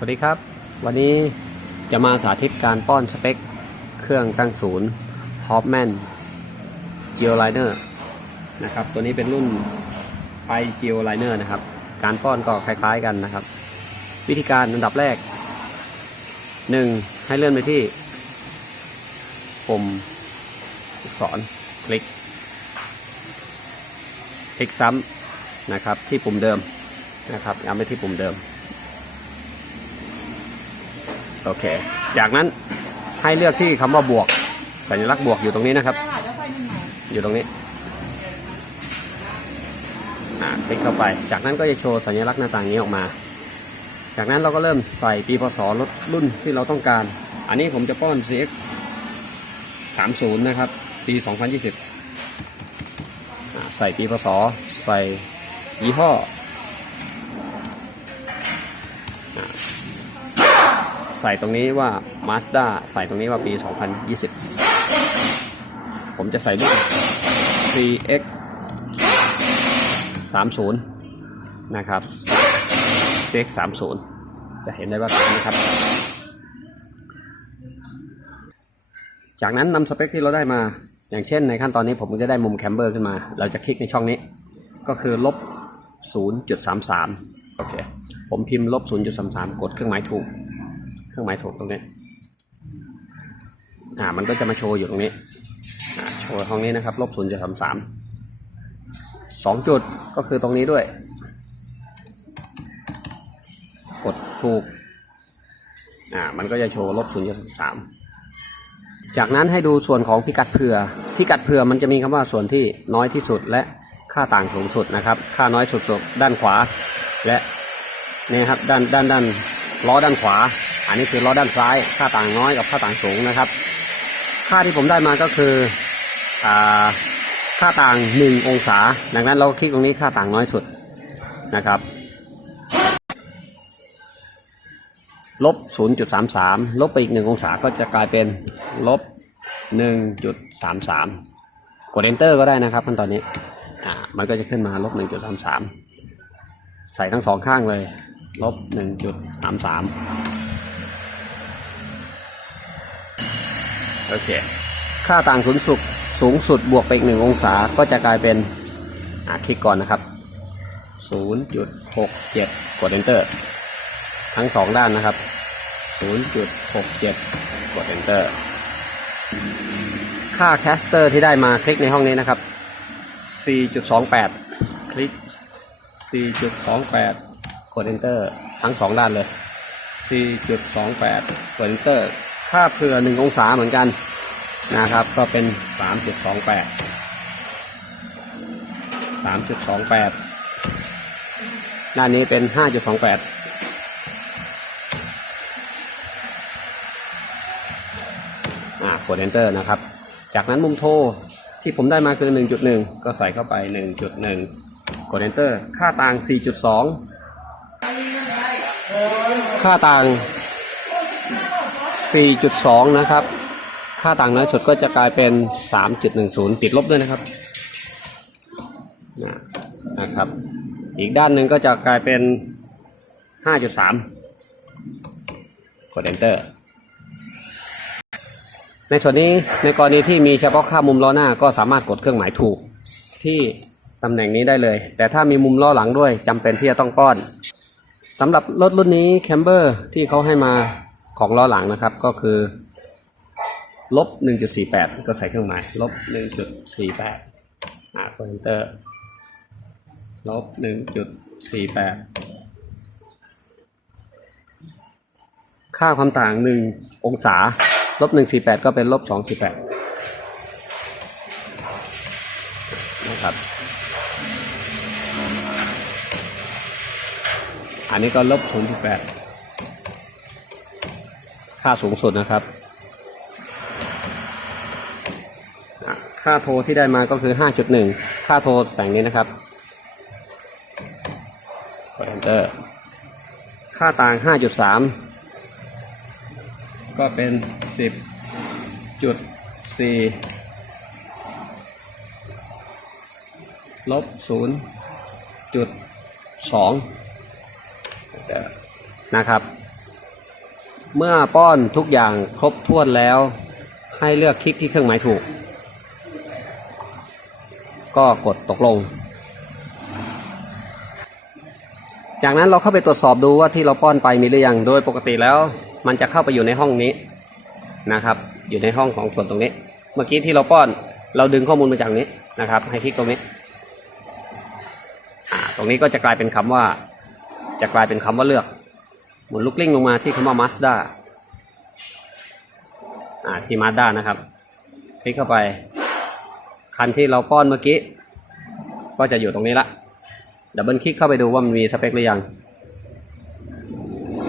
สวัสดีครับ วันนี้จะมาสาธิตการป้อนสเปค เครื่องตั้งศูนย์ Hoffman Geoliner นะครับ ตัวนี้เป็นรุ่นไป Geoliner นะครับ การป้อนก็คล้ายๆกันนะครับ วิธีการอันดับแรก 1. ให้เลื่อนไปที่ปุ่มลูกศรคลิก คลิกซ้ำนะครับที่ปุ่มเดิมนะครับย้ำไปที่ปุ่มเดิม โอเค จากนั้นให้เลือกที่คำว่าบวก สัญลักษณ์บวกอยู่ตรงนี้นะครับได้ค่ะเดี๋ยวไฟหนึ่งใหม่อยู่ตรงนี้อ่าคลิกเข้าไป จากนั้นก็จะโชว์สัญลักษณ์หน้าต่างนี้ออกมา จากนั้นเราก็เริ่มใส่ปีพศรถรุ่นที่เราต้องการ อันนี้ผมจะป้อน CX 30 นะครับ ปี 2020อ่าใส่ปีพศ ใส่ยี่ห้ออ่า ใส่ตรงนี้ว่า Mazda ใส่ตรงนี้ว่าปี 2020 ผมจะใส่รุ่น CX 30นะครับ CX 30จะเห็นได้ว่าตรงนี้ครับ จากนั้นนำสเปคที่เราได้มา อย่างเช่นในขั้นตอนนี้ผมจะได้มุมแคมเบอร์ขึ้นมา เราจะคลิกในช่องนี้ ก็คือลบ 0.33 โอเค ผมพิมพ์ลบ 0.33 กดเครื่องหมายถูก รื่องหมายถูกตรงนี้อ่ามันก็จะมาโชว์อยู่ตรงนี้โชว์ห้องนี้นะครับลบ0.33สามสามสองจุดก็คือตรงนี้ด้วย กดถูกอ่ามันก็จะโชว์ลบ0.3จามจากนั้นให้ดูส่วนของพิกัดเผื่อพิกัดเผื่อมันจะมีคำว่าส่วนที่น้อยที่สุดและค่าต่างสูงสุดนะครับ ค่าน้อยสุดสุดด้านขวา และนี่ครับด้านด้านด้านล้อด้านขวา อันนี้คือล้อด้านซ้าย ค่าต่างน้อยกับค่าต่างสูงนะครับ ค่าที่ผมได้มาก็คืออ่าค่าต่าง 1 องศา ดังนั้นเราคลิกตรงนี้ค่าต่างน้อยสุดนะครับ ลบ 0.33 ลบไปอีก 1 องศาก็จะกลายเป็นลบ 1.33 กด enter ก็ได้นะครับขั้นตอนนี้ อ่า มันก็จะขึ้นมาลบ 1.33 ใส่ทั้งสองข้างเลย ลบ 1.33 โอเค ค่าต่างศูนย์สุดสูงสุดบวกไปอีกหนึ่งองศาก็จะกลายเป็นอ่าคลิกก่อนนะครับ 0.67 กด enter ทั้งสองด้านนะครับ 0.67 กด enter ค่าแคสเตอร์ที่ได้มาคลิกในห้องนี้นะครับ 4.28 คลิก 4.28 กด enter ทั้งสองด้านเลย 4.28 กด enter ถ้าเผื่อหนึ่งองศาเหมือนกันนะครับ ก็เป็นสามจุดสองแปดสามจุดสองแปดด้านนี้เป็นห้าจุดสองแปดอ่ากดเตอร์นะครับ จากนั้นมุมโทรที่ผมได้มาคือหนึ่งจุดหนึ่งก็ใส่เข้าไปหนึ่งจุด enter ค่าต่างสี่จุดสองค่าต่าง 4.2 นะครับ ค่าต่างน้อยสุดก็จะกลายเป็น 3.10 ติดลบด้วยนะครับนะครับ อีกด้านหนึ่งก็จะกลายเป็น 5.3 กด enter ในส่วนนี้ในกรณีที่มีเฉพาะค่ามุมล้อหน้าก็สามารถกดเครื่องหมายถูกที่ตำแหน่งนี้ได้เลย แต่ถ้ามีมุมล้อหลังด้วยจำเป็นที่จะต้องป้อนสำหรับรถรุ่นนี้แคมเบอร์ที่เขาให้มา ของล้อหลังนะครับก็คือลบ 1.48 ก็ใส่เครื่องหมายลบ 1.48อ่ากด enter ลบ 1.48 ค่าความต่าง 1 องศา ลบ 148 ก็เป็นลบ 248 นะครับ อันนี้ก็ลบ 0.8 ค่าสูงสุดนะครับ ค่าโทรที่ได้มาก็คือ 5.1 ค่าโทรแสงนี้นะครับกด enter ค่าต่าง 5.3 ก็เป็นสิบจุดสี่ลบศูนย์จุดสองนะครับ เมื่อป้อนทุกอย่างครบถ้วนแล้ว ให้เลือกคลิกที่เครื่องหมายถูก ก็กดตกลง จากนั้นเราเข้าไปตรวจสอบดูว่าที่เราป้อนไปมีหรือยัง โดยปกติแล้ว มันจะเข้าไปอยู่ในห้องนี้นะครับ อยู่ในห้องของส่วนตรงนี้ เมื่อกี้ที่เราป้อนเราดึงข้อมูลมาจากนี้นะครับ ให้คลิกตรงนี้ ตรงนี้ก็จะกลายเป็นคำว่า จะกลายเป็นคำว่าเลือก หมุนลูกกลิ้งลงมาที่คำว่า Mazda อ่าที่ Mazda นะครับ คลิกเข้าไป คันที่เราป้อนเมื่อกี้ ก็จะอยู่ตรงนี้ละดับเบิลคลิกเข้าไปดูว่ามันมีสเปคหรือยัง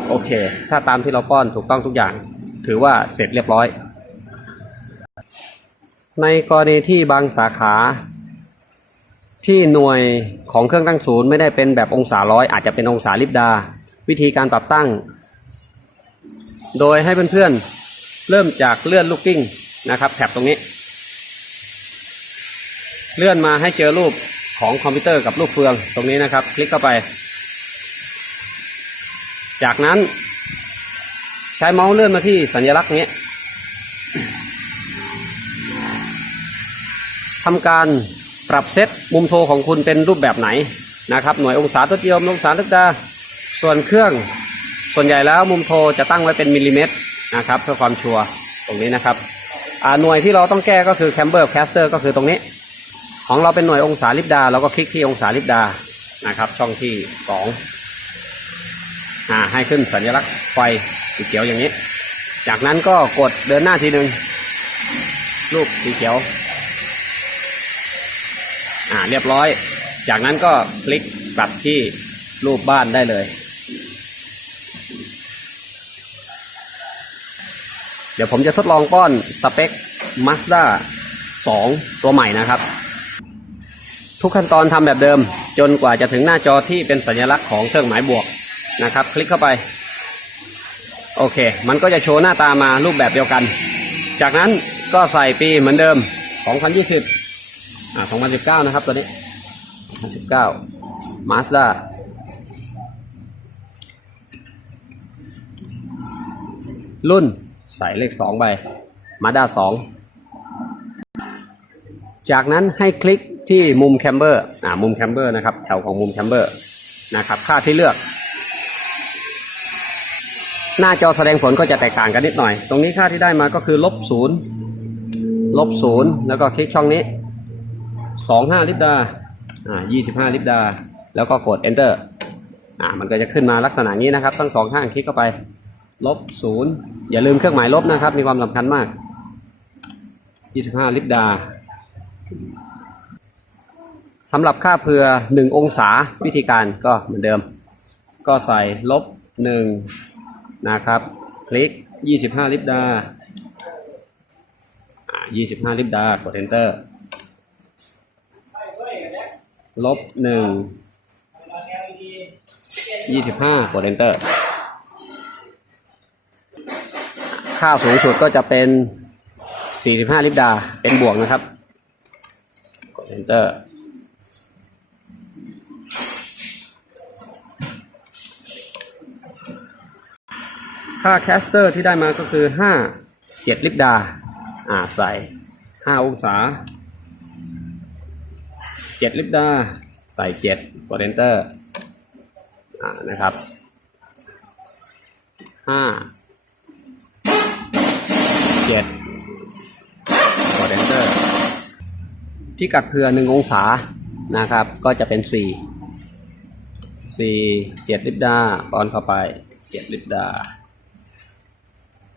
โอเค ถ้าตามที่เราป้อนถูกต้องทุกอย่าง ถือว่าเสร็จเรียบร้อย ในกรณีที่บางสาขาที่หน่วยของเครื่องตั้งศูนย์ไม่ได้เป็นแบบองศาร้อยอาจจะเป็นองศาลิบดา วิธีการปรับตั้ง โดยให้เพื่อนๆ เริ่มจากเลื่อนลูกกิ้งนะครับแถบตรงนี้ เลื่อนมาให้เจอรูปของคอมพิวเตอร์กับรูปเฟืองตรงนี้นะครับ คลิกเข้าไป จากนั้น ใช้เมาส์เลื่อนมาที่สัญลักษณ์นี้ทำการปรับเซตมุมโทของคุณเป็นรูปแบบไหนนะครับ หน่วยองศาตัวเดียวองศาลึกดา ส่วนเครื่องส่วนใหญ่แล้วมุมโทรจะตั้งไว้เป็นมิลลิเมตรนะครับเพื่อความชัวร์ตรงนี้นะครับอ่าหน่วยที่เราต้องแก้ก็คือแคมเบอร์แคสเตอร์ก็คือตรงนี้ ของเราเป็นหน่วยองศาลิบดาเราก็คลิกที่องศาลิบดานะครับช่องที่สองอ่าให้ขึ้นสัญลักษณ์ไฟสีเขียวอย่างนี้ จากนั้นก็กดเดินหน้าทีหนึ่งรูปสีเขียวอ่าเรียบร้อย จากนั้นก็คลิกกลับที่รูปบ้านได้เลย ดี๋ยวผมจะทดลองป้อนสเปค Mazda 2 ตัวใหม่นะครับ ทุกขั้นตอนทำแบบเดิม จนกว่าจะถึงหน้าจอที่เป็นสัญลักษณ์ของเครื่องหมายบวกนะครับ คลิกเข้าไป โอเค มันก็จะโชว์หน้าตามารูปแบบเดียวกัน จากนั้นก็ใส่ปีเหมือนเดิม 2020อ่า2019 นะครับตัวนี้ 2019 Mazda รุ่น ใส่เลข 2 ไป Mazda 2จากนั้นให้คลิกที่มุมแคมเบอร์อ่ามุมแคมเบอร์นะครับแถวของมุมแคมเบอร์นะครับค่าที่เลือก หน้าจอแสดงผลก็จะแตกต่างกันนิดหน่อย ตรงนี้ค่าที่ได้มาก็คือลบศูนย์ลบศูนย์แล้วก็คลิกช่องนี้สองห้าลิบดาอ่ายี่สิบห้าลิบดา แล้วก็กด enter อ่ามันก็จะขึ้นมาลักษณะนี้นะครับ ทั้งสองข้างคลิกเข้าไป ลบศูนย์ อย่าลืมเครื่องหมายลบนะครับ มีความสำคัญมากยี่สิบห้าลิบดาสำหรับค่าเผื่อหนึ่งองศาวิธีการก็เหมือนเดิม ก็ใส่ลบหนึ่งนะครับ คลิกยี่สิบห้าลิบดาอ่ายี่สิบห้าลิบดากด enter ลบหนึ่งยี่สิบห้ากด enter ค่าสูงสุดก็จะเป็นสี่สิบห้าลิบดา เป็นบวกนะครับ กด enter ค่าแคสเตอร์ที่ได้มาก็คือห้าเจ็ดลิบดา อ่า ใส่ห้าองศาเจ็ดลิบดา ใส่เจ็ดกด enter อ่า นะครับห้า เจ็ดกด enter ที่กัดเผื่อหนึ่งองศานะครับ ก็จะเป็นสี่สี่เจ็ดลิบดาตอนเข้าไปเจ็ดลิบดา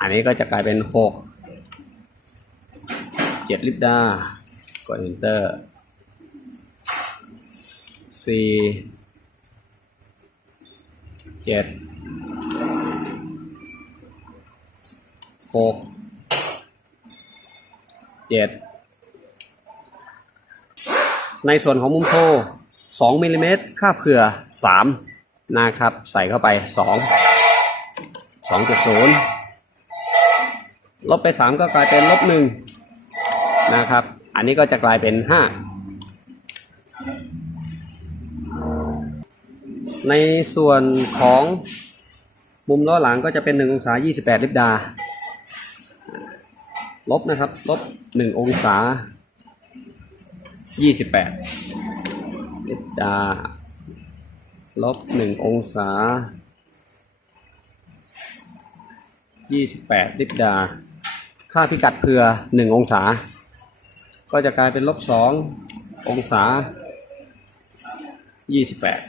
อันนี้ก็จะกลายเป็นหกเจ็ดลิบดากด enter สี่เจ็ดหก เจ็ดในส่วนของมุมโทสองมิลลิเมตรค่าเผื่อสามนะครับ ใส่เข้าไปสองสองจุดศูนย์ลบไปสามก็กลายเป็นลบหนึ่งนะครับ อันนี้ก็จะกลายเป็นห้าในส่วนของมุมล้อหลังก็จะเป็นหนึ่งองศายี่สิบแปดลิบดา ลบนะครับ ลบหนึ่งองศายี่สิบแปดลิบดาลบหนึ่งองศายี่สิบแปดลิบดา ค่าพิกัดเพื่อหนึ่งองศา ก็จะกลายเป็นลบสององศายี่สิบแปด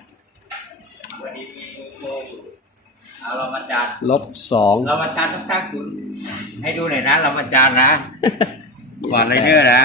วันนี้มีมือโปรอยู่ เอาเรามาจานลบสองเรามาจานต้องตั้งคุณให้ดูหน่อยนะเรามาจานนะก่อนไรเดอร์นะ